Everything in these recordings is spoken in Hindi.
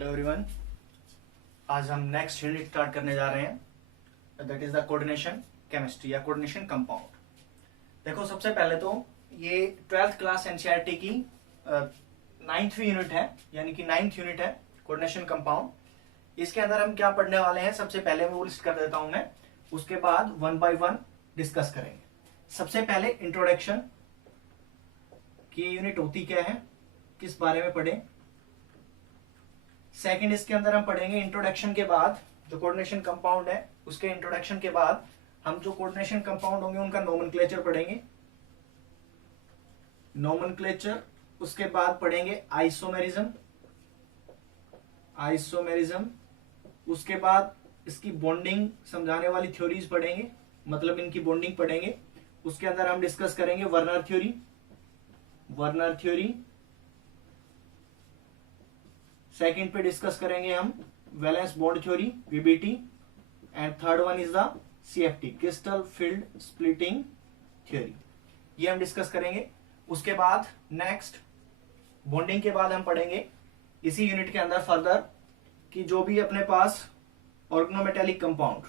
Hello everyone. आज हम नेक्स्ट यूनिट स्टार्ट करने जा रहे हैं, that is the coordination chemistry या कोऑर्डिनेशन कंपाउंड। देखो, सबसे पहले तो ये 12th क्लास एनसीईआरटी की 9th यूनिट है, यानी कि 9th यूनिट है कोऑर्डिनेशन कंपाउंड। इसके अंदर हम क्या पढ़ने वाले हैं, सबसे पहले वो लिस्ट कर देता हूं मैं, उसके बाद वन बाय वन डिस्कस करेंगे। सबसे पहले इंट्रोडक्शन की यूनिट होती क्या है, किस बारे में पढ़ें। सेकंड, इसके अंदर हम पढ़ेंगे इंट्रोडक्शन के बाद जो कोऑर्डिनेशन कंपाउंड है उसके इंट्रोडक्शन के बाद हम जो कोऑर्डिनेशन कंपाउंड होंगे उनका नोमेनक्लेचर पढ़ेंगे, नोमेनक्लेचर। उसके बाद पढ़ेंगे आइसोमेरिज्म, आइसोमेरिज्म। उसके बाद इसकी बॉन्डिंग समझाने वाली थ्योरीज पढ़ेंगे, मतलब इनकी बॉन्डिंग पढ़ेंगे। उसके अंदर हम डिस्कस करेंगे Werner theory, Werner theory. Second पे डिस्कस करेंगे हम valence bond theory, VBT. And third one is the CFT, crystal field splitting theory. ये हम डिस्कस करेंगे। उसके बाद नेक्स्ट बॉन्डिंग के बाद हम पढ़ेंगे इसी यूनिट के अंदर फर्दर कि जो भी अपने पास ऑर्गेनोमेटेलिक कंपाउंड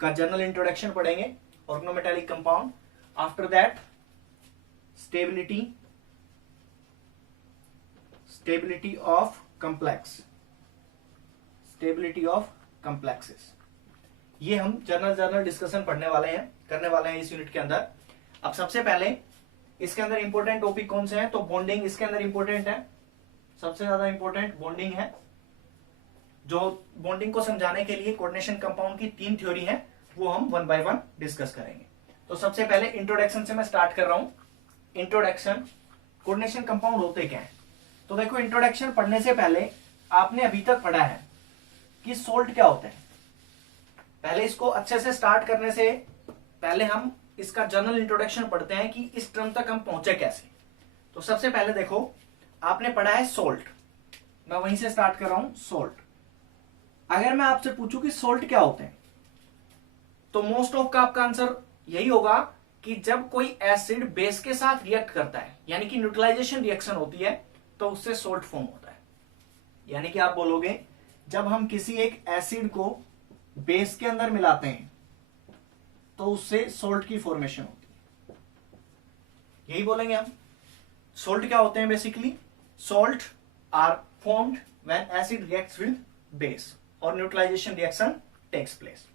का जनरल इंट्रोडक्शन पढ़ेंगे, organometallic compound. After that stability, stability of complex, stability of complexes. ये हम जनरल डिस्कशन पढ़ने वाले हैं, करने वाले हैं इस यूनिट के अंदर। अब सबसे पहले इसके अंदर इंपॉर्टेंट टॉपिक कौन से हैं, तो बॉन्डिंग इसके अंदर इंपॉर्टेंट है, सबसे ज्यादा इंपॉर्टेंट बॉन्डिंग है। जो बॉन्डिंग को समझाने के लिए कोऑर्डिनेशन कंपाउंड की 3 थ्योरी है वो हम वन बाय वन डिस्कस करेंगे। तो सबसे पहले इंट्रोडक्शन से मैं स्टार्ट कर रहा हूं। इंट्रोडक्शन, कोऑर्डिनेशन कंपाउंड होते क्या है। तो देखो, इंट्रोडक्शन पढ़ने से पहले आपने अभी तक पढ़ा है कि सोल्ट क्या होता है। पहले इसको अच्छे से स्टार्ट करने से पहले हम इसका जनरल इंट्रोडक्शन पढ़ते हैं कि इस टर्म तक हम पहुंचे कैसे। तो सबसे पहले देखो, आपने पढ़ा है सोल्ट, मैं वहीं से स्टार्ट कर रहा हूं। सोल्ट, अगर मैं आपसे पूछूं कि सोल्ट क्या होते हैं, तो मोस्ट ऑफ का आपका आंसर यही होगा कि जब कोई एसिड बेस के साथ रिएक्ट करता है, यानी कि न्यूट्रलाइजेशन रिएक्शन होती है, तो उससे सोल्ट फॉर्म होता है। यानी कि आप बोलोगे जब हम किसी एक एसिड को बेस के अंदर मिलाते हैं तो उससे सोल्ट की फॉर्मेशन होती है, यही बोलेंगे हम। सोल्ट क्या होते हैं, basically salt are formed when acid reacts with base और न्यूट्रलाइजेशन रिएक्शन टेक्स प्लेस।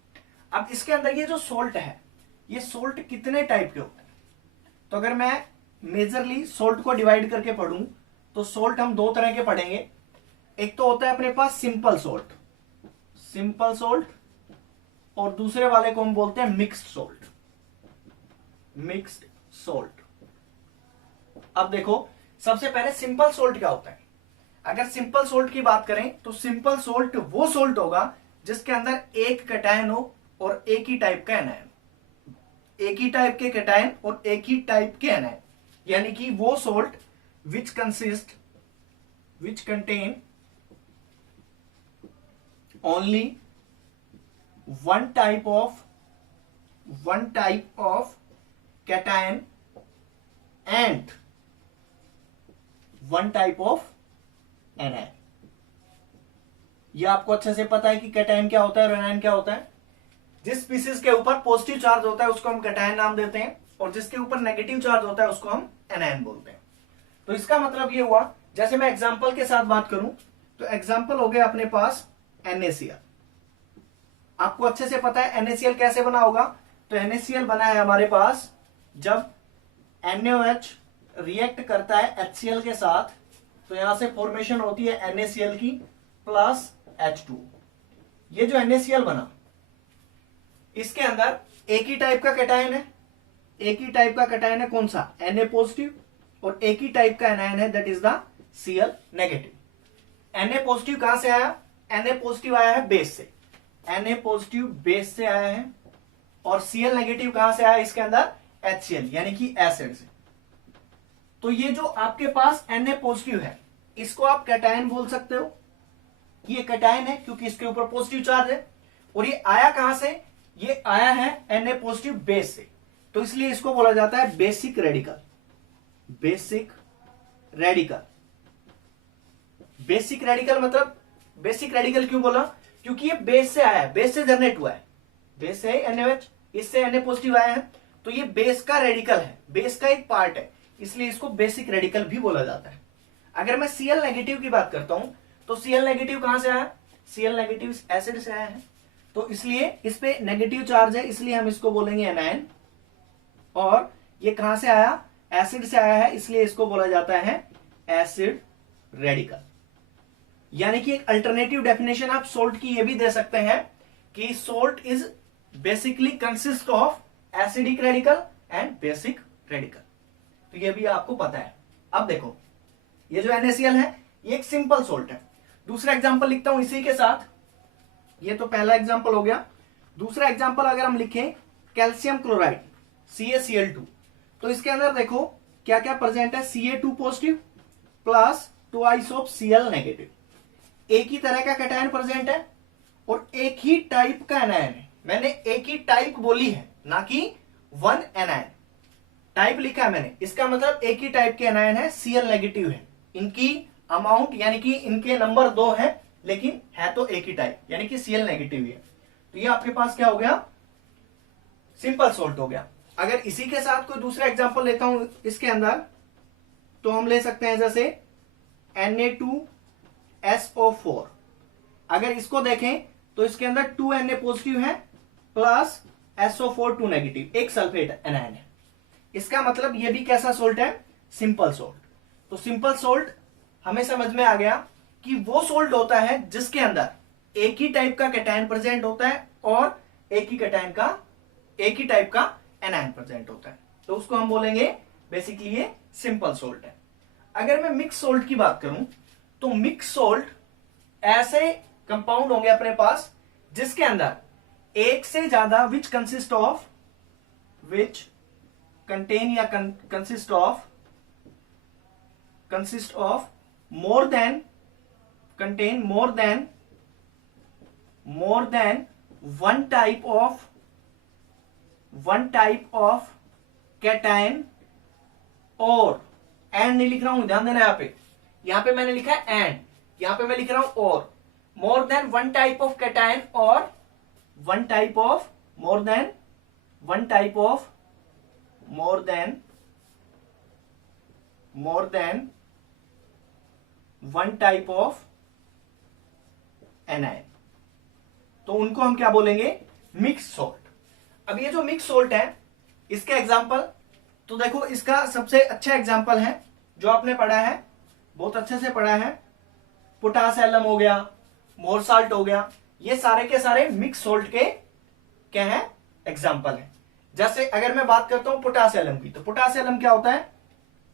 अब इसके अंदर ये जो सोल्ट है, ये सोल्ट कितने टाइप के होते हैं, तो अगर मैं मेजरली सोल्ट को डिवाइड करके पढ़ूं तो सोल्ट हम 2 तरह के पढ़ेंगे। एक तो होता है अपने पास सिंपल सोल्ट, सिंपल सोल्ट, और दूसरे वाले को हम बोलते हैं मिक्स्ड सोल्ट, मिक्स्ड सोल्ट। अब देखो, सबसे पहले सिंपल सोल्ट क्या होता है। अगर सिंपल सोल्ट की बात करें तो सिंपल सोल्ट वो सोल्ट होगा जिसके अंदर एक कैटायन हो और एक ही टाइप का एनायन, एक ही टाइप के कैटायन और एक ही टाइप के एनायन, यानी कि वो salt which contain only one type of cation and one type of anion। ये आपको अच्छे से पता है कि कैटायन क्या होता है और एनायन क्या होता है। जिस स्पीसीज के ऊपर पॉजिटिव चार्ज होता है उसको हम कैटायन नाम देते हैं, और जिसके ऊपर नेगेटिव चार्ज होता है उसको हम एनायन बोलते हैं। तो इसका मतलब ये हुआ, जैसे मैं एग्जांपल के साथ बात करूं तो एग्जांपल हो गया अपने पास NaCl। आपको अच्छे से पता है NaCl कैसे बना होगा, तो NaCl बना है हमारे पास जब NaOH रिएक्ट करता है HCl के साथ, तो यहां से फॉर्मेशन होती है NaCl की प्लस H2। ये जो NaCl बना, इसके अंदर एक ही टाइप का कैटायन है, एक ही टाइप का कैटायन है, कौन सा, Na पॉजिटिव, और एक ही टाइप का एनायन है, that is the Cl negative. Na positive कहां से आया, Na पॉजिटिव आया है बेस से, Na पॉजिटिव बेस से आया है, और Cl नेगेटिव कहां से आया इसके अंदर, HCl यानी कि एसिड से। तो ये जो आपके पास Na पॉजिटिव है इसको आप कैटायन बोल सकते हो, ये कैटायन है क्योंकि इसके ऊपर पॉजिटिव चार्ज है। और ये आया कहां से, ये आया है Na पॉजिटिव बेस से, तो इसलिए इसको बोला जाता है basic radical, basic radical. Basic radical मतलब, बेसिक रेडिकल क्यों बोला, क्योंकि ये बेस से आया है, बेस से जनरेट हुआ है, बेस से NaOH, इससे Na पॉजिटिव आया है, तो ये बेस का रेडिकल है, बेस का एक पार्ट है, इसलिए इसको बेसिक रेडिकल भी बोला जाता है। अगर मैं Cl नेगेटिव की बात करता हूं तो Cl नेगेटिव कहां से आया, Cl नेगेटिव एसिड से आया है, तो इसलिए इस पे नेगेटिव चार्ज है, इसलिए हम इसको बोलेंगे एनायन। और ये कहां से आया, एसिड से आया है, इसलिए इसको बोला जाता है एसिड रेडिकल। यानी कि एक अल्टरनेटिव डेफिनेशन आप सोल्ट की ये भी दे सकते हैं कि salt is basically consist of acidic radical and basic radical. तो ये भी आपको पता है। अब देखो ये जो NaCl है ये एक सिंपल सोल्ट है। दूसरा एग्जांपल लिखता हूं इसी के साथ, ये तो पहला एग्जांपल हो गया। दूसरा एग्जांपल अगर हम लिखें कैल्शियम क्लोराइड CaCl2, तो इसके अंदर देखो क्या क्या प्रेजेंट है, Ca2 positive plus twice of Cl negative, एक ही तरह का कैटायन प्रेजेंट है और एक ही टाइप का एनायन है। मैंने एक ही टाइप बोली है, ना कि वन एनायन, टाइप लिखा है मैंने, इसका मतलब एक ही टाइप के एनायन है, Cl नेगेटिव है। इनकी अमाउंट यानी कि इनके नंबर 2 है, लेकिन है तो एक ही टाइप, यानी कि Cl नेगेटिव है। तो ये आपके पास क्या हो गया, सिंपल सोल्ट हो गया। अगर इसी के साथ कोई दूसरा एग्जांपल लेता हूं इसके अंदर, तो हम ले सकते हैं जैसे Na2SO4। अगर इसको देखें तो इसके अंदर 2 Na पॉजिटिव है प्लस SO4 2 नेगेटिव, एक सल्फेट एनायन है। इसका मतलब ये भी कैसा सोल्ट है, सिंपल सोल्ट। तो सिंपल सोल्ट हमें समझ में आ गया कि वो सोल्ट होता है जिसके अंदर एक ही टाइप का कैटायन प्रेजेंट होता है और एक ही टाइप का एनायन प्रेजेंट होता है, तो उसको हम बोलेंगे बेसिकली ये सिंपल सोल्ट है। अगर मैं मिक्स सोल्ट की बात करूं तो मिक्स सोल्ट ऐसे कंपाउंड होंगे अपने पास जिसके अंदर एक से ज्यादा which consist of more than one type of cation, और एंड नहीं लिख रहा हूं, ध्यान देना यहां पे मैंने लिखा है एंड, यहां पे मैं लिख रहा हूं और, more than one type of cation और one type of more than one type of anion, तो उनको हम क्या बोलेंगे, मिक्स सोल्ट। अब ये जो मिक्स सोल्ट है इसके एग्जाम्पल, तो देखो इसका सबसे अच्छा एग्जाम्पल है जो आपने पढ़ा है, बहुत अच्छे से पढ़ा है, पोटास एलम हो गया, मोर साल्ट हो गया, ये सारे के सारे मिक्स सोल्ट के क्या है, एग्जाम्पल है। जैसे अगर मैं बात करता हूं पोटास एलम की, तो पोटास एलम क्या होता है,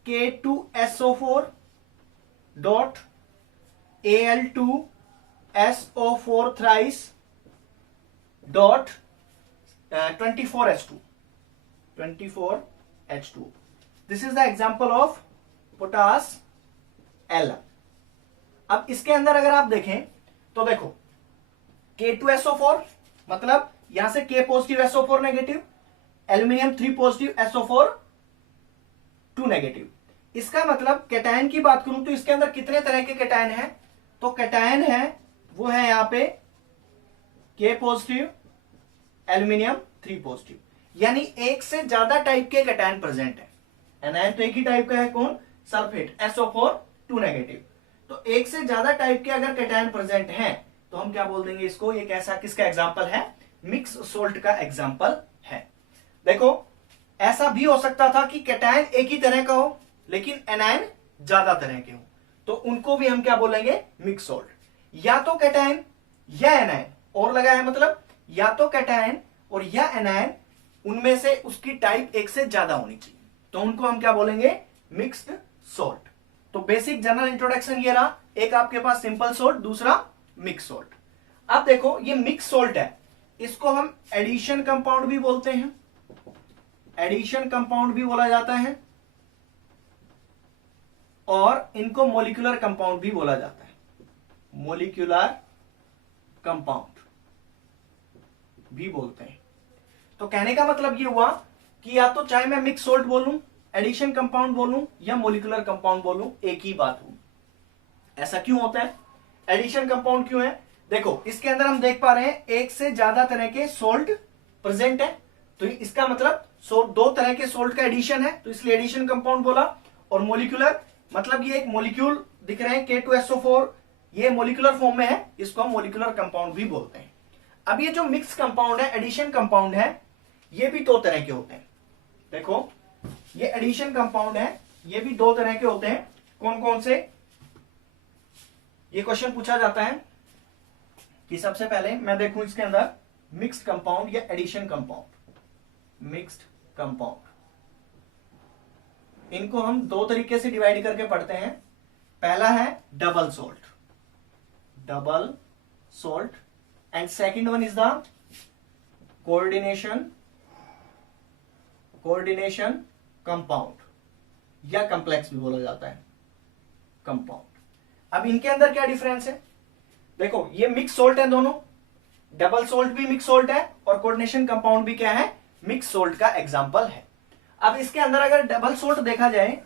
K2SO4 dot Al2SO4 thrice dot 24H2। This is the example of potash alum. अब इसके अंदर अगर आप देखें तो देखो K2SO4 मतलब यहां से K positive SO4 negative, aluminium 3 positive SO4 2 negative. इसका मतलब कैटायन की बात करूं तो इसके अंदर कितने तरह के कैटायन हैं, तो कैटायन है वो है यहां पे K पॉजिटिव एल्यूमिनियम 3 पॉजिटिव, यानी एक से ज्यादा टाइप के कैटायन प्रेजेंट है। एनायन तो एक ही टाइप का है, कौन, सल्फेट SO4 2 नेगेटिव। तो एक से ज्यादा टाइप के अगर कैटायन प्रेजेंट हैं तो हम क्या बोल देंगे इसको, ये कैसा किसका एग्जांपल है, मिक्स सोल्ट का एग्जांपल है। देखो ऐसा भी हो सकता था कि कैटायन एक ही तरह का हो लेकिन एनायन ज्यादा तरह के हो, तो उनको भी हम क्या बोलेंगे, मिक्स सोल्ट। या तो कैटायन या एनायन, और लगा है मतलब या तो कैटायन और या एनायन, उनमें से उसकी टाइप एक से ज्यादा होनी चाहिए, तो उनको हम क्या बोलेंगे, मिक्स्ड सोल्ट। तो बेसिक जनरल इंट्रोडक्शन ये रहा, एक आपके पास सिंपल सोल्ट, दूसरा मिक्स सोल्ट। अब देखो ये मिक्स सोल्ट है, इसको हम एडिशन कंपाउंड भी बोलते हैं, एडिशन कंपाउंड भी बोला जाता है, और इनको मोलिकुलर कंपाउंड भी बोला जाता है, मोलिकुलर कंपाउंड भी बोलते हैं। तो कहने का मतलब ये हुआ कि या तो चाहे मैं मिक्स सोल्ट बोलूं, एडिशन कंपाउंड बोलूं या मोलिकुलर कंपाउंड बोलूं, एक ही बात हुई। ऐसा क्यों होता है? एडिशन कंपाउंड क्यों है? देखो इसके अंदर हम देख पा रहे हैं एक से ज्यादा तरह के सोल्ट प्रेजेंट है, तो इसका मतलब दो तरह के सोल्ट का एडिशन है, तो इसलिए एडिशन कंपाउंड बोला। और मोलिकुलर मतलब ये एक मोलिक्यूल दिख रहे हैं K2SO4, ये मोलिकुलर फॉर्म में है, इसको हम मोलिकुलर कंपाउंड भी बोलते हैं। अब ये जो मिक्स कंपाउंड है, एडिशन कंपाउंड है, ये भी दो तरह के होते हैं। देखो ये एडिशन कंपाउंड है, ये भी दो तरह के होते हैं। कौन कौन से? ये क्वेश्चन पूछा जाता है कि सबसे पहले मैं देखूं इसके अंदर मिक्स्ड कंपाउंड या एडिशन कंपाउंड। मिक्स्ड कंपाउंड इनको हम दो तरीके से डिवाइड करके पढ़ते हैं। पहला है double salt, double salt, and second one is the coordination compound या कॉम्प्लेक्स भी बोला जाता है कंपाउंड। अब इनके अंदर क्या डिफरेंस है? देखो ये मिक्स सोल्ट है दोनों, डबल सोल्ट भी मिक्स सोल्ट है और कोऑर्डिनेशन कंपाउंड भी क्या है? मिक्स सोल्ट का एग्जांपल है। अब इसके अंदर अगर डबल सोल्ट देखा जाए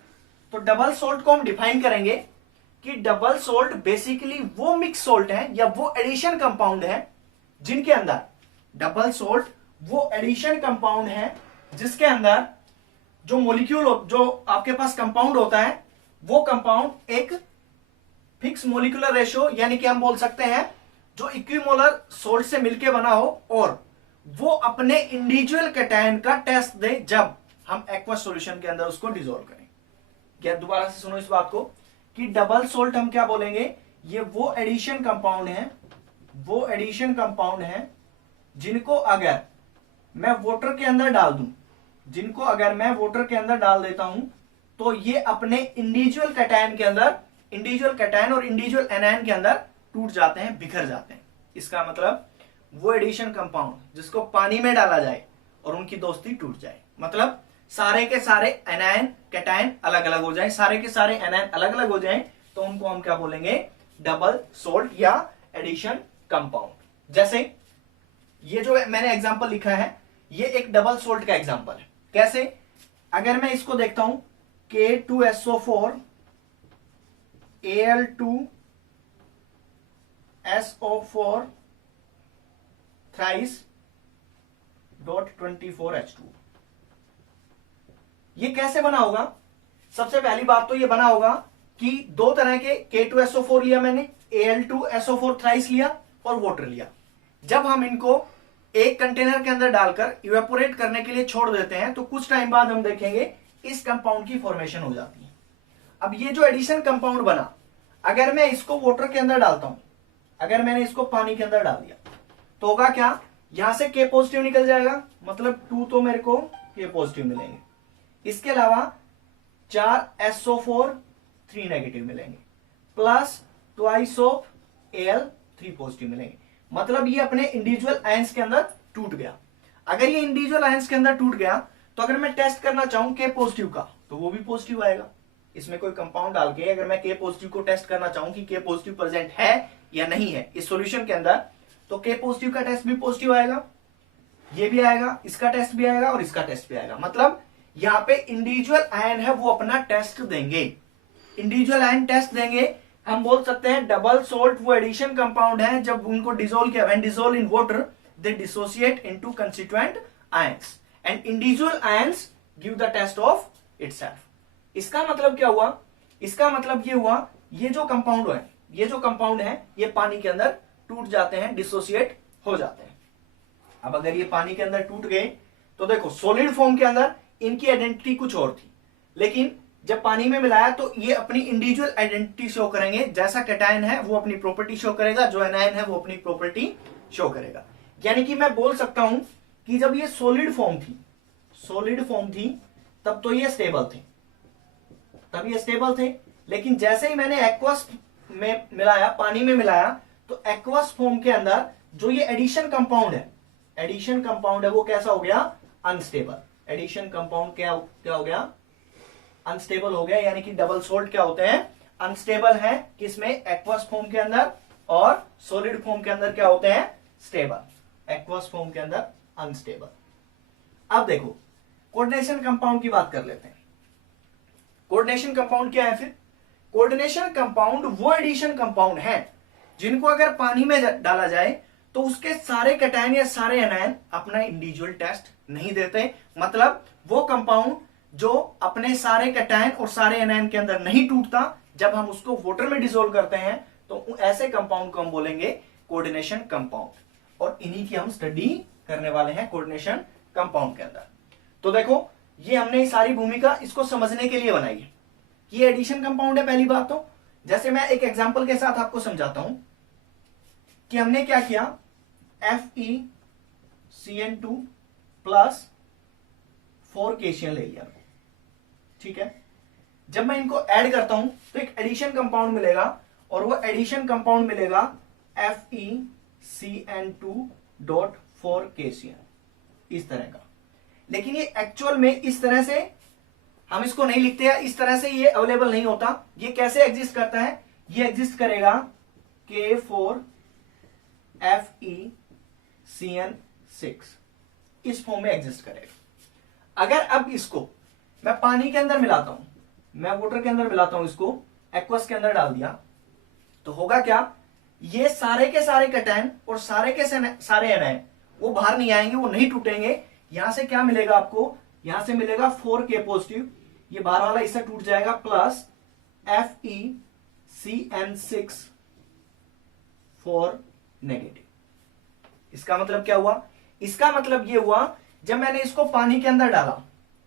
तो डबल सोल्ट को हम डिफाइन करेंगे कि डबल सोल्ट बेसिकली वो मिक्स सोल्ट है या वो एडिशन कंपाउंड है जिनके अंदर, डबल सोल्ट वो एडिशन कंपाउंड है जिसके अंदर जो मोलिक्यूल जो आपके पास कंपाउंड होता है वो कंपाउंड एक फिक्स मोलिकुलर रेशियो यानी कि हम बोल सकते हैं जो इक्विमोलर सोल्ट से मिलके बना हो और वो अपने इंडिविजुअल कैटायन का टेस्ट दे जब हम एक्वस सॉल्यूशन के अंदर उसको डिसॉल्व करें। क्या दोबारा से सुनो इस बात को कि डबल सोल्ट हम क्या बोलेंगे? ये वो एडिशन कंपाउंड है, वो एडिशन कंपाउंड है जिनको अगर मैं वाटर के अंदर डाल दूं, जिनको अगर मैं वाटर के अंदर डाल देता हूं तो ये अपने इंडिविजुअल कैटायन के अंदर, इंडिविजुअल कैटायन और इंडिविजुअल एनायन के अंदर टूट जाते हैं, बिखर जाते हैं। इसका मतलब वो एडिशन कंपाउंड जिसको पानी में डाला जाए और उनकी दोस्ती टूट जाए, मतलब सारे के सारे एनायन कैटायन अलग अलग हो जाए, सारे के सारे एनायन अलग अलग हो जाए, तो उनको हम क्या बोलेंगे? डबल सोल्ट या एडिशन कंपाउंड। जैसे ये जो मैंने एग्जांपल लिखा है ये एक डबल सोल्ट का एग्जांपल है। कैसे? अगर मैं इसको देखता हूं K2SO4 Al2SO4 thrice .24H2, ये कैसे बना होगा? सबसे पहली बात तो ये बना होगा कि दो तरह के K2SO4 लिया मैंने, Al2SO4 थ्राइस लिया और वाटर लिया। जब हम इनको एक कंटेनर के अंदर डालकर इवेपोरेट करने के लिए छोड़ देते हैं तो कुछ टाइम बाद हम देखेंगे इस कंपाउंड की फॉर्मेशन हो जाती है। अब ये जो एडिशन कंपाउंड बना, अगर मैं इसको वाटर के अंदर डालता हूं, अगर मैंने इसको पानी के अंदर डाल दिया तो होगा क्या? यहां से K पॉजिटिव निकल जाएगा, मतलब 2 तो मेरे को K पॉजिटिव मिलेंगे। इसके अलावा 4 SO4 3 नेगेटिव मिलेंगे, plus twice of Al 3 positive मिलेंगे। मतलब ये अपने इंडिविजुअल आयंस के अंदर टूट गया। अगर ये इंडिविजुअल आयंस के अंदर टूट गया तो अगर मैं टेस्ट करना चाहूं K पॉजिटिव का तो वो भी पॉजिटिव आएगा। इसमें कोई कंपाउंड डाल के अगर मैं K पॉजिटिव को टेस्ट करना चाहूं कि K पॉजिटिव प्रेजेंट है या नहीं है इस सॉल्यूशन के अंदर, तो K पॉजिटिव का टेस्ट भी पॉजिटिव आएगा, ये भी आएगा, इसका टेस्ट भी आएगा और इसका टेस्ट भी आएगा। मतलब यहां पे इंडिविजुअल आयन है वो अपना टेस्ट देंगे, इंडिविजुअल आयन टेस्ट देंगे। हम बोल सकते हैं डबल सोल्ट वो एडिशन कंपाउंड है जब उनको डिसोल्व किया, when dissolve in water they dissociate into constituent ions and individual ions give the taste of itself. इसका मतलब क्या हुआ? इसका मतलब ये हुआ ये जो कंपाउंड है, ये जो कंपाउंड है ये पानी के अंदर टूट जाते हैं, डिसोसिएट हो जाते हैं। अब अगर ये पानी के अंदर टूट गए तो देखो सॉलिड फॉर्म के अंदर इनकी आइडेंटिटी कुछ और थी, लेकिन जब पानी में मिलाया तो ये अपनी इंडिविजुअल आइडेंटिटी शो करेंगे। जैसा कैटायन है वो अपनी प्रॉपर्टी शो करेगा, जो एनायन है वो अपनी प्रॉपर्टी शो करेगा। यानी कि मैं बोल सकता हूं कि जब ये सॉलिड फॉर्म थी, सॉलिड फॉर्म थी तब तो ये स्टेबल थे, तब ये स्टेबल थे। लेकिन जैसे ही मैंने एक्वस में मिलाया, पानी में मिलाया, तो एक्वस फॉर्म के अंदर जो ये एडिशन कंपाउंड है, एडिशन कंपाउंड है वो कैसा हो गया? अनस्टेबल। एडिशन कंपाउंड क्या हो गया? अनस्टेबल हो गया। यानी कि डबल सोल्ट क्या होते हैं? अनस्टेबल है। किसमें? एक्वस फॉर्म के अंदर, और सॉलिड फॉर्म के अंदर क्या होते हैं? स्टेबल। एक्वस फॉर्म के अंदर अनस्टेबल। अब देखो कोऑर्डिनेशन कंपाउंड की बात कर लेते हैं। कोऑर्डिनेशन कंपाउंड क्या है फिर? कोऑर्डिनेशन कंपाउंड वो एडिशन कंपाउंड है जिनको अगर पानी में डाला जाए तो उसके सारे कैटायन या सारे एनायन अपना इंडिविजुअल टेस्ट नहीं देते। मतलब वो कंपाउंड जो अपने सारे कैटायन और सारे एनायन के अंदर नहीं टूटता, जब हम उसको वाटर में डिसोल्व करते हैं तो ऐसे कंपाउंड को हम बोलेंगे कोऑर्डिनेशन कंपाउंड, और इन्हीं की हम स्टडी करने वाले हैं कोऑर्डिनेशन कंपाउंड के अंदर। तो देखो, ये हमने सारी भूमिका इसको समझने के लिए बनाई है। ये एडिशन कंपाउंड है पहली बात। तो जैसे मैं एक एग्जांपल के साथ आपको समझाता हूं कि हमने क्या किया, FeCN2 प्लस 4 केशियन ले लिया, ठीक है। जब मैं इनको ऐड करता हूं तो एक एडिशन कंपाउंड मिलेगा, और वो एडिशन कंपाउंड मिलेगा FeCN2.4 केशियन, इस तरह का। लेकिन ये एक्चुअल में इस तरह से हम इसको नहीं लिखते हैं, इस तरह से ये अवेलेबल नहीं होता। ये कैसे एग्जिस्ट करता है, ये एग्जिस्ट करेगा K4FeCN6, इस फॉर्म में एग्जिस्ट करेगा। अगर अब इसको मैं पानी के अंदर मिलाता हूं, मैं वाटर के अंदर मिलाता हूं, इसको एक्वस के अंदर डाल दिया, तो होगा क्या, ये सारे के सारे कैटायन और सारे के सारे एनायन वो बाहर नहीं आएंगे, वो नहीं टूटेंगे। यहां से क्या मिलेगा आपको, यहां से मिलेगा 4K पॉजिटिव, ये बाहर वाला इससे टूट जाएगा, प्लस FeCN6 4 नेगेटिव। इसका मतलब क्या हुआ, इसका मतलब ये हुआ जब मैंने इसको पानी के अंदर डाला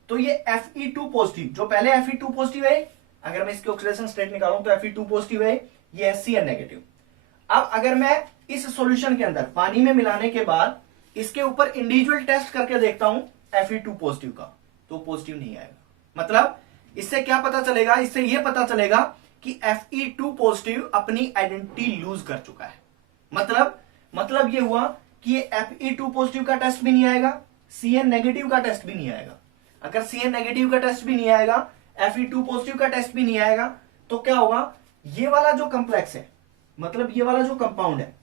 तो ये Fe2 पॉजिटिव, जो पहले Fe2 पॉजिटिव है, अगर मैं इसके ऑक्सीडेशन स्टेट निकालूं तो Fe2 पॉजिटिव है, ये Cn नेगेटिव। अब अगर मैं इस सॉल्यूशन के अंदर पानी में मिलाने के बाद इसके ऊपर इंडिविजुअल टेस्ट करके देखता हूं Fe2 पॉजिटिव का, तो पॉजिटिव नहीं आएगा। मतलब इससे क्या पता चलेगा, इससे यह पता चलेगा कि Fe2 पॉजिटिव अपनी आइडेंटिटी लूज कर चुका है। मतलब ये हुआ कि ये Fe2 पॉजिटिव का टेस्ट भी नहीं आएगा, Cn नेगेटिव का टेस्ट भी नहीं आएगा। अगर Cn नेगेटिव का टेस्ट भी नहीं आएगा, Fe2 पॉजिटिव का टेस्ट भी नहीं आएगा, तो क्या होगा, ये वाला जो कॉम्प्लेक्स है, मतलब ये वाला जो कंपाउंड है,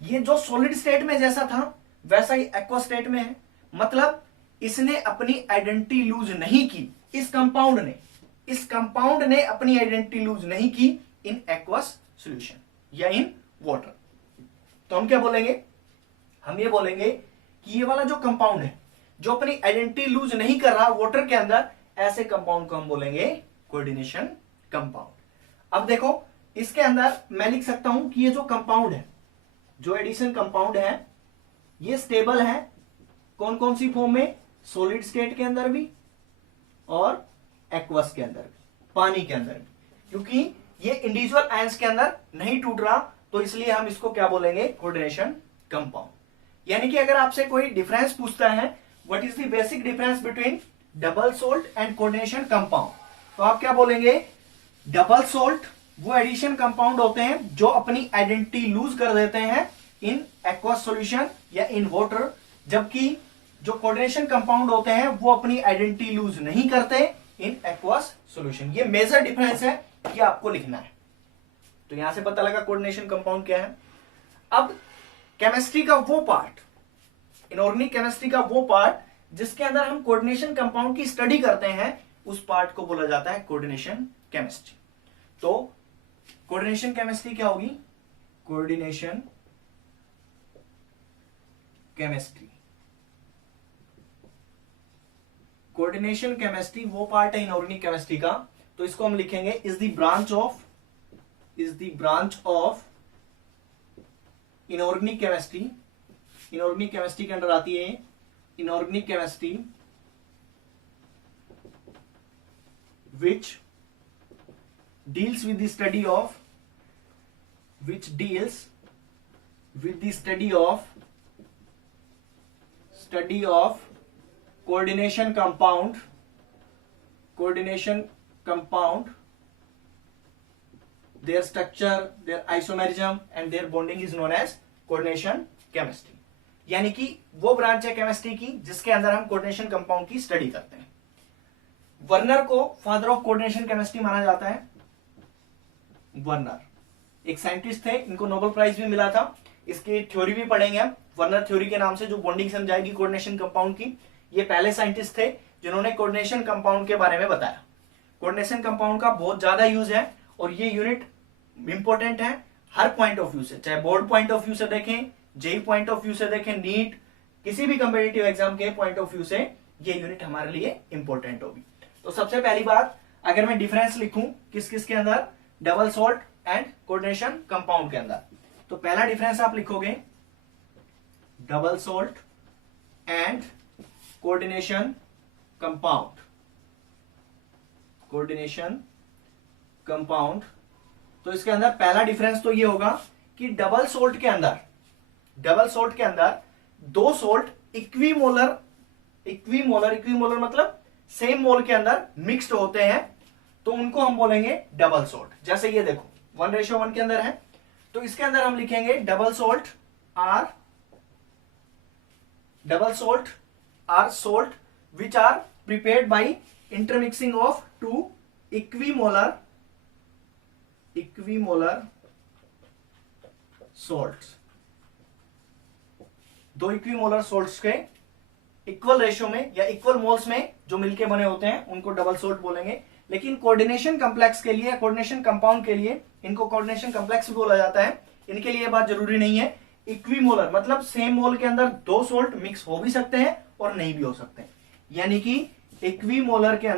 ये जो सॉलिड स्टेट में जैसा था वैसा ही एक्वा स्टेट में है। मतलब इसने अपनी आइडेंटिटी लूज नहीं की, इस कंपाउंड ने अपनी आइडेंटिटी लूज नहीं की इन एक्वस सॉल्यूशन या इन वाटर। तो हम क्या बोलेंगे, हम ये बोलेंगे कि ये वाला जो कंपाउंड है जो अपनी आइडेंटिटी लूज नहीं कर रहा वाटर के अंदर, ऐसे कंपाउंड को हम बोलेंगे कोऑर्डिनेशन कंपाउंड। अब देखो, इसके अंदर मैं लिख सकता हूं कि ये जो कंपाउंड है, जो एडिशन कंपाउंड है, ये स्टेबल है कौन कौन सी फॉर्म में, सॉलिड स्टेट के अंदर भी और एक्वस के अंदर भी, पानी के अंदर भी, क्योंकि ये इंडिविजुअल आयंस के अंदर नहीं टूट रहा, तो इसलिए हम इसको क्या बोलेंगे, कोऑर्डिनेशन कंपाउंड। यानी कि अगर आपसे कोई डिफरेंस पूछता है, what is the basic difference between double salt and coordination compound, तो आप क्या बोलेंगे, डबल सोल्ट वो एडिशन कंपाउंड होते हैं जो अपनी आइडेंटिटी लूज कर देते हैं इन एक्वस सॉल्यूशन या इन वाटर, जबकि जो कोऑर्डिनेशन कंपाउंड होते हैं वो अपनी आइडेंटिटी लूज नहीं करते इन एक्वस सॉल्यूशन। ये मेजर डिफरेंस है, ये आपको लिखना है। तो यहां से पता लगा कोऑर्डिनेशन कंपाउंड क्या है। अब केमिस्ट्री का वो पार्ट, इनऑर्गेनिक केमिस्ट्री का वो पार्ट जिसके अंदर हम कोऑर्डिनेशन कंपाउंड की स्टडी करते हैं, उस पार्ट को बोला जाता है कोऑर्डिनेशन केमिस्ट्री। तो कोऑर्डिनेशन केमिस्ट्री क्या होगी, कोऑर्डिनेशन केमिस्ट्री, कोऑर्डिनेशन केमिस्ट्री वो पार्ट है इनऑर्गेनिक केमिस्ट्री का, तो इसको हम लिखेंगे is the branch of inorganic chemistry. Inorganic chemistry के अंदर आती है inorganic chemistry which deals with the study of coordination compound, their structure, their isomerism and their bonding is known as coordination chemistry। यानी कि वो ब्रांच है केमिस्ट्री की जिसके अंदर हम कोऑर्डिनेशन कंपाउंड की स्टडी करते हैं। वर्नर को फादर ऑफ कोऑर्डिनेशन केमिस्ट्री माना जाता है। वर्नर एक साइंटिस्ट थे, इनको नोबेल प्राइज भी मिला था। इसकी थ्योरी भी पढ़ेंगे हम, वर्नर थ्योरी के नाम से, जो बॉन्डिंग समझाएगी कोऑर्डिनेशन कंपाउंड की। ये पहले साइंटिस्ट थे जिन्होंने कोऑर्डिनेशन कंपाउंड के बारे में बताया। कोऑर्डिनेशन कंपाउंड का बहुत ज्यादा यूज है और ये यूनिट इंपॉर्टेंट है हर पॉइंट ऑफ व्यू से, चाहे बोर्ड पॉइंट ऑफ व्यू से देखें, जेई पॉइंट ऑफ व्यू से देखें, नीट, किसी भी कंपेटिटिव एग्जाम के पॉइंट ऑफ व्यू से ये यूनिट हमारे लिए इंपॉर्टेंट होगी। तो सबसे पहली बात, अगर मैं डिफरेंस लिखूं किस किस के अंदर, double salt and coordination compound के अंदर, तो पहला डिफरेंस आप लिखोगे double salt and coordination compound, coordination compound. तो इसके अंदर पहला डिफरेंस तो ये होगा कि डबल सोल्ट के अंदर दो सोल्ट इक्विमोलर मतलब सेम मोल के अंदर मिक्स्ड होते हैं, तो उनको हम बोलेंगे डबल सोल्ट। जैसे ये देखो 1:1 के अंदर है, तो इसके अंदर हम लिखेंगे double salt are salt which are prepared by intermixing of two equimolar salts. दो इक्विमोलर सोल्ट्स के इक्वल रेशियो में या इक्वल मोल्स में जो मिलके बने होते हैं उनको डबल सोल्ट बोलेंगे। लेकिन कोऑर्डिनेशन कॉम्प्लेक्स के लिए, कोऑर्डिनेशन कंपाउंड के लिए इनको कोऑर्डिनेशन कॉम्प्लेक्स भी बोला जाता है। इनके लिए बात जरूरी नहीं है, इक्विमोलर मतलब सेम मोल के अंदर दो सोल्ट मिक्स हो भी सकते हैं और नहीं भी हो सकते हैं। यानी कि इक्विमोलर के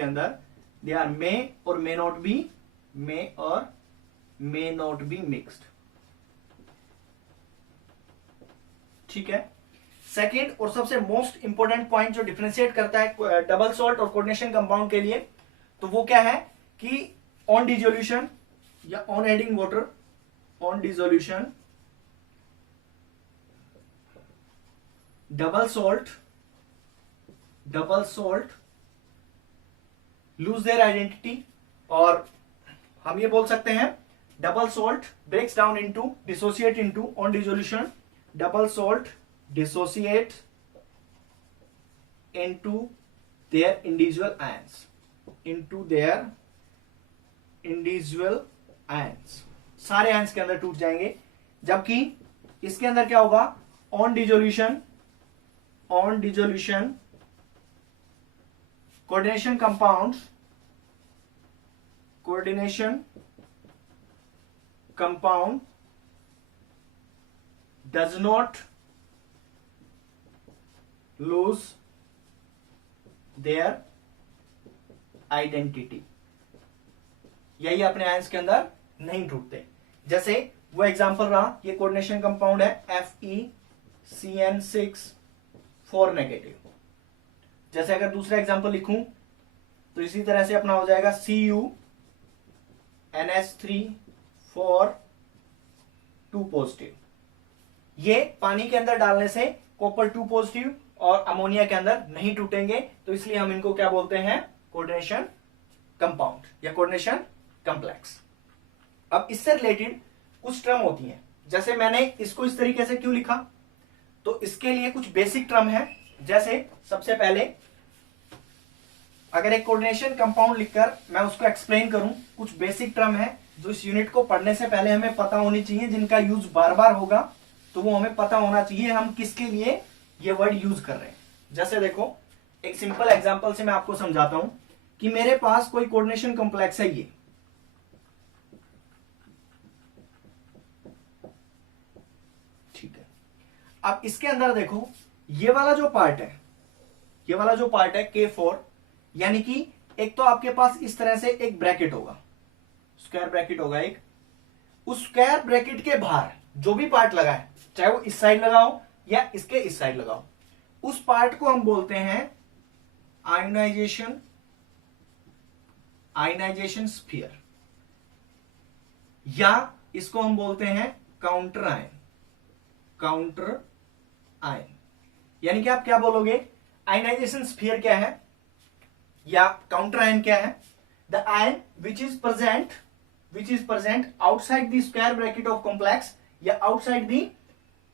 अंदर दे आर मे और मे नॉट बी मिक्स्ड। ठीक है। सेकेंड और सबसे मोस्ट इंपोर्टेंट पॉइंट जो डिफरेंशिएट करता है डबल सॉल्ट और कोऑर्डिनेशन कंपाउंड के लिए, तो वो क्या है कि ऑन डिसोल्यूशन या on adding water, on dissolution double salt lose their identity, और हम ये बोल सकते हैं double salt breaks down into dissociate into on dissolution, double salt dissociate into their individual ions, सारे आयंस के अंदर टूट जाएंगे। जबकि इसके अंदर क्या होगा, on dissolution coordination compound does not lose their identity, यही अपने आयंस के अंदर नहीं टूटते। जैसे वो एग्जांपल रहा, ये कोऑर्डिनेशन कंपाउंड है FeCN6 4 नेगेटिव। जैसे अगर दूसरा एग्जांपल लिखूं तो इसी तरह से अपना हो जाएगा CuNH3 2 पॉजिटिव। ये पानी के अंदर डालने से कॉपर 2 पॉजिटिव और अमोनिया के अंदर नहीं टूटेंगे, तो इसलिए हम इनको क्या बोलते हैं, कोऑर्डिनेशन कंपाउंड या कोऑर्डिनेशन कॉम्प्लेक्स। अब इससे रिलेटेड कुछ टर्म होती हैं, जैसे मैंने इसको इस तरीके से क्यों लिखा, तो इसके लिए कुछ बेसिक टर्म है। जैसे सबसे पहले अगर एक कोऑर्डिनेशन कंपाउंड लिखकर मैं उसको एक्सप्लेन करूं, कुछ बेसिक टर्म है जो इस यूनिट को पढ़ने से पहले हमें पता होनी चाहिए, जिनका यूज बार बार होगा, तो वो हमें पता होना चाहिए हम किसके लिए ये वर्ड यूज कर रहे हैं। जैसे देखो एक सिंपल एग्जांपल से मैं आपको समझाता हूं कि मेरे पास कोई कोऑर्डिनेशन कॉम्प्लेक्स है ये, ठीक है। अब इसके अंदर देखो ये वाला जो पार्ट है K4, यानी कि एक तो आपके पास इस तरह से एक ब्रैकेट होगा, स्क्वायर ब्रैकेट होगा एक, उस स्क्वायर ब्रैकेट के बाहर जो भी पार्ट लगा है, चाहे वो इस साइड लगाओ या इसके इस साइड लगाओ, उस पार्ट को हम बोलते हैं आयनाइजेशन स्फीयर, या इसको हम बोलते हैं काउंटर आयन। यानी कि आप क्या बोलोगे, आयनाइजेशन स्फीयर क्या है या काउंटर आयन क्या है, the ion which is present outside the square bracket of complex या outside the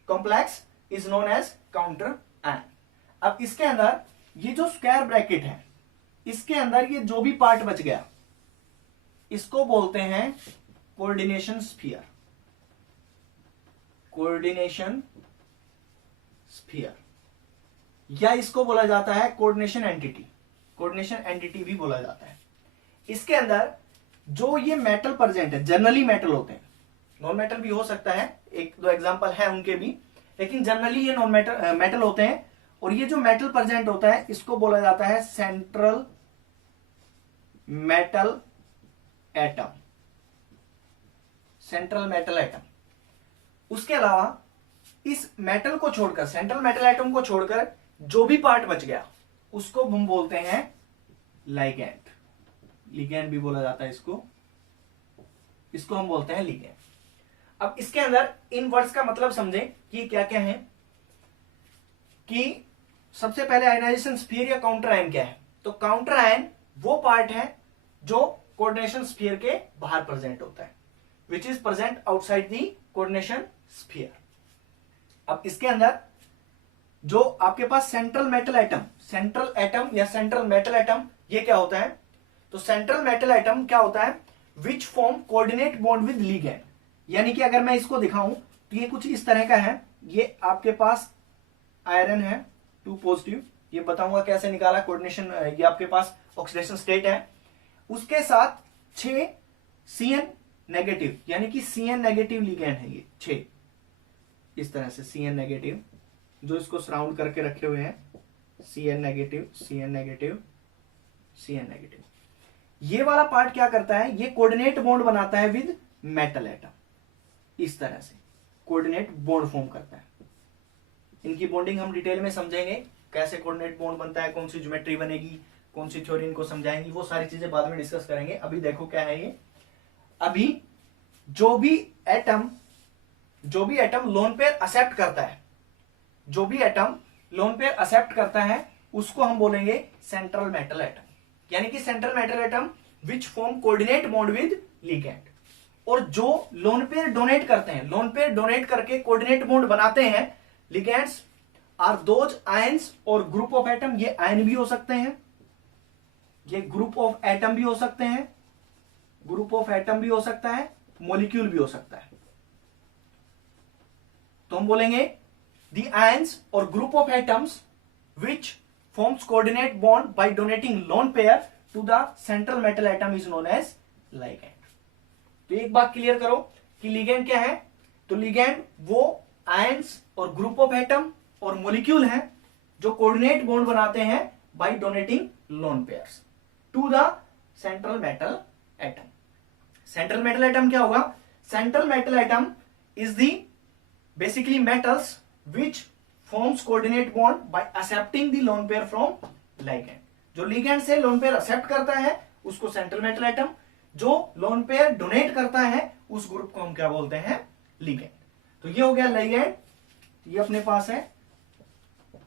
complex is known as counter ion. अब इसके अंदर ये जो स्क्वायर ब्रैकेट है, इसके अंदर ये जो भी पार्ट बच गया, इसको बोलते हैं कोऑर्डिनेशन स्फीयर, या इसको बोला जाता है कोऑर्डिनेशन एंटिटी भी बोला जाता है। इसके अंदर जो ये मेटल प्रेजेंट है, जनरली मेटल होते हैं, नॉन मेटल भी हो सकता है, एक दो एग्जांपल है उनके भी, लेकिन जनरली ये नॉन मेटल होते हैं। और ये जो मेटल प्रेजेंट होता है इसको बोला जाता है central metal atom, central metal atom. उसके अलावा इस मेटल को छोड़कर, सेंट्रल मेटल एटम को छोड़कर जो भी पार्ट बच गया उसको हम बोलते हैं लिगैंड, लिगैंड भी बोला जाता है इसको हम बोलते हैं लिगैंड। अब इसके अंदर इन वर्ड्स का मतलब समझें कि क्या क्या है। कि सबसे पहले आयनाइजेशन स्फीयर या काउंटर आयन क्या है, तो काउंटर आयन वो पार्ट है जो कोऑर्डिनेशन स्फीयर के बाहर प्रेजेंट होता है, which is present outside the coordination sphere. अब इसके अंदर जो आपके पास central metal atom, central atom या सेंट्रल मेटल एटम, ये क्या होता है, तो सेंट्रल मेटल एटम क्या होता है, which form coordinate bond with ligand. यानी कि अगर मैं इसको दिखाऊं तो ये कुछ इस तरह का है, ये आपके पास आयरन है 2 पॉजिटिव, ये बताऊंगा कैसे निकाला कोऑर्डिनेशन, ये आपके पास ऑक्सीडेशन स्टेट है, उसके साथ 6 Cn नेगेटिव, यानी कि Cn नेगेटिव लिगैंड है ये 6, इस तरह से Cn नेगेटिव जो इसको सराउंड करके रखे हुए हैं, Cn negative, Cn negative, Cn negative. ये वाला पार्ट क्या करता है, ये कोऑर्डिनेट बॉन्ड बनाता है विद मेटल एटम, इस तरह से कोऑर्डिनेट बॉन्ड फॉर्म करता है। इनकी बॉन्डिंग हम डिटेल में समझेंगे, कैसे कोऑर्डिनेट बॉन्ड बनता है, कौन सी ज्योमेट्री बनेगी, कौन सी थ्योरी इनको समझाएंगी, वो सारी चीजें बाद में डिस्कस करेंगे। अभी देखो क्या है ये, अभी जो भी एटम लोन पेयर एक्सेप्ट करता है, जो भी एटम लोन पेयर एक्सेप्ट करता है उसको हम बोलेंगे सेंट्रल मेटल एटम, यानी कि central metal atom which form coordinate bond with ligand. और जो लोन पेयर डोनेट करते हैं, लोन पेयर डोनेट करके कोऑर्डिनेट बॉन्ड बनाते हैं, लिगैंड्स आर दोज आयंस और ग्रुप ऑफ एटम, ये आयन भी हो सकते हैं, ये ग्रुप ऑफ एटम भी हो सकते हैं, ग्रुप ऑफ एटम भी हो सकता है, मॉलिक्यूल भी हो सकता है। तो हम बोलेंगे द आयंस और group of atoms which forms coordinate bond by donating lone pair to the central metal atom is known as ligand. तो एक बात क्लियर करो कि लिगैंड क्या है, तो लिगैंड वो आयंस और ग्रुप ऑफ एटम और मॉलिक्यूल हैं जो कोऑर्डिनेट बॉन्ड बनाते हैं by donating lone pairs to the central metal atom. Central metal atom क्या होगा, central metal atom is the basically metals which forms coordinate bond by accepting the lone pair from ligand. जो लिगैंड से लोन पेयर एक्सेप्ट करता है उसको सेंट्रल मेटल एटम, जो लोन पेयर डोनेट करता है उस ग्रुप को हम क्या बोलते हैं, लिगैंड। तो ये हो गया लिगैंड, ये अपने पास है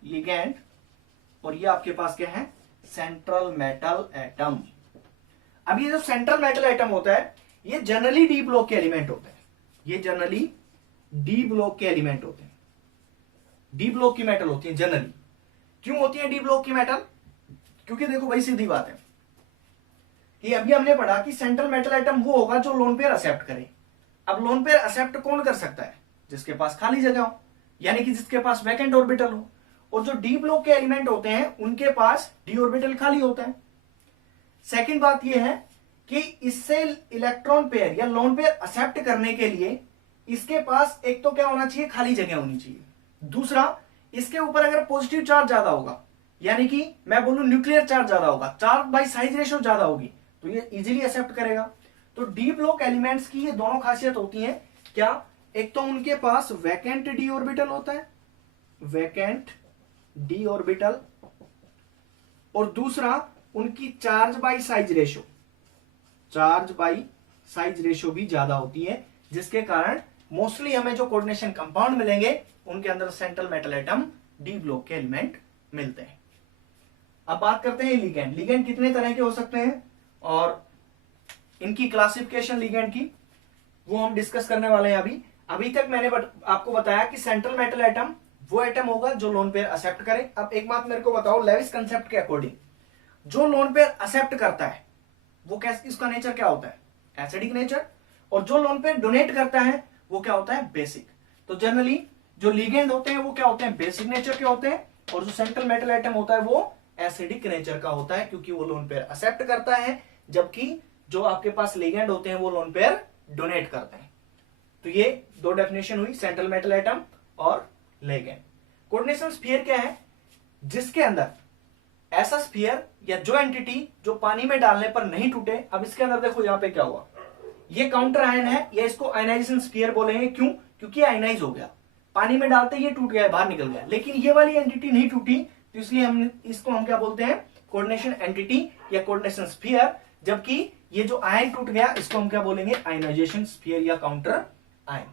लिगैंड, और ये आपके पास क्या है, सेंट्रल मेटल एटम। अब ये जो सेंट्रल मेटल एटम होता है ये जनरली डी ब्लॉक के एलिमेंट होते हैं, ये जनरली डी ब्लॉक के एलिमेंट होते हैं, डी ब्लॉक की मेटल होती है जनरली। क्यों होती है डी ब्लॉक की मेटल, क्योंकि देखो भाई सीधी बात है कि अभी हमने पढ़ा कि सेंट्रल मेटल एटम वो होगा जो लोन पेयर एक्सेप्ट करे। अब लोन पेयर एक्सेप्ट कौन कर सकता है, जिसके पास खाली जगह हो, यानी कि जिसके पास वैकेंट ऑर्बिटल हो। और जो डी ब्लॉक के एलिमेंट होते हैं उनके पास डी ऑर्बिटल खाली होता है। सेकंड बात यह है कि इससे इलेक्ट्रॉन पेयर या लोन पेयर एक्सेप्ट करने के लिए इसके पास एक तो क्या होना चाहिए, खाली जगह होनी चाहिए। दूसरा, इसके ऊपर अगर पॉजिटिव चार्ज ज्यादा होगा, यानी कि मैं बोलूं न्यूक्लियर चार्ज ज्यादा होगा, चार्ज बाय साइज रेशियो ज्यादा होगी, तो ये इजीली एक्सेप्ट करेगा। तो डी ब्लॉक एलिमेंट्स की ये दोनों खासियत होती है क्या, एक तो उनके पास वैकेंट डी ऑर्बिटल होता है, वैकेंट डी ऑर्बिटल, और दूसरा उनकी charge by size ratio, charge by size ratio भी ज्यादा होती है, जिसके कारण मोस्टली हमें जो कोऑर्डिनेशन कंपाउंड मिलेंगे उनके अंदर central metal atom D block के एलिमेंट मिलते हैं। अब बात करते हैं लिगैंड। लिगैंड कितने तरह के हो सकते हैं और इनकी क्लासिफिकेशन लिगैंड की वो हम डिस्कस करने वाले हैं। अभी तक मैंने आपको बताया कि सेंट्रल मेटल एटम वो एटम होगा जो लोन पेयर एक्सेप्ट करे। अब एक बात मेरे को बताओ, लेविस कंसेप्ट के अकॉर्डिंग जो लोन पेयर एक्सेप्ट करता है वो कैसे, इसका नेचर क्या होता है, एसिडिक नेचर, और जो लोन पेयर डोनेट करता है वो क्या होता है, बेसिक। तो जनरली जो लिगेंड होते हैं वो क्या होते हैं, बेसिक नेचर के होते हैं, और जो सेंट्रल मेटल एटम होता है वो एसिडिक नेचर का होता है, क्योंकि वो लोन पेयर एक्सेप्ट करता है जबकि जो आपके पास लिगेंड होते हैं वो लोन पेयर डोनेट करते हैं। तो ये दो डेफिनेशन हुई, सेंट्रल मेटल एटम और लिगेंड। कोऑर्डिनेशन स्फीयर क्या है? जिसके अंदर ऐसा स्फीयर या जो एंटिटी जो पानी में डालने पर नहीं टूटे। अब इसके अंदर देखो यहां पे क्या हुआ, ये काउंटर आयन है या इसको आयनाइजेशन स्फीयर बोलेंगे। क्यों? क्योंकि आयनाइज हो गया, पानी में डालते ये टूट गया, बाहर निकल गया, लेकिन ये वाली एंटिटी नहीं टूटी, तो इसलिए हम क्या बोलते हैं? कोऑर्डिनेशन एंटिटी या कोऑर्डिनेशन स्फीयर। जबकि ये जो आयन टूट गया इसको हम क्या बोलेंगे? आयनाइजेशन स्फीयर या काउंटर आयन।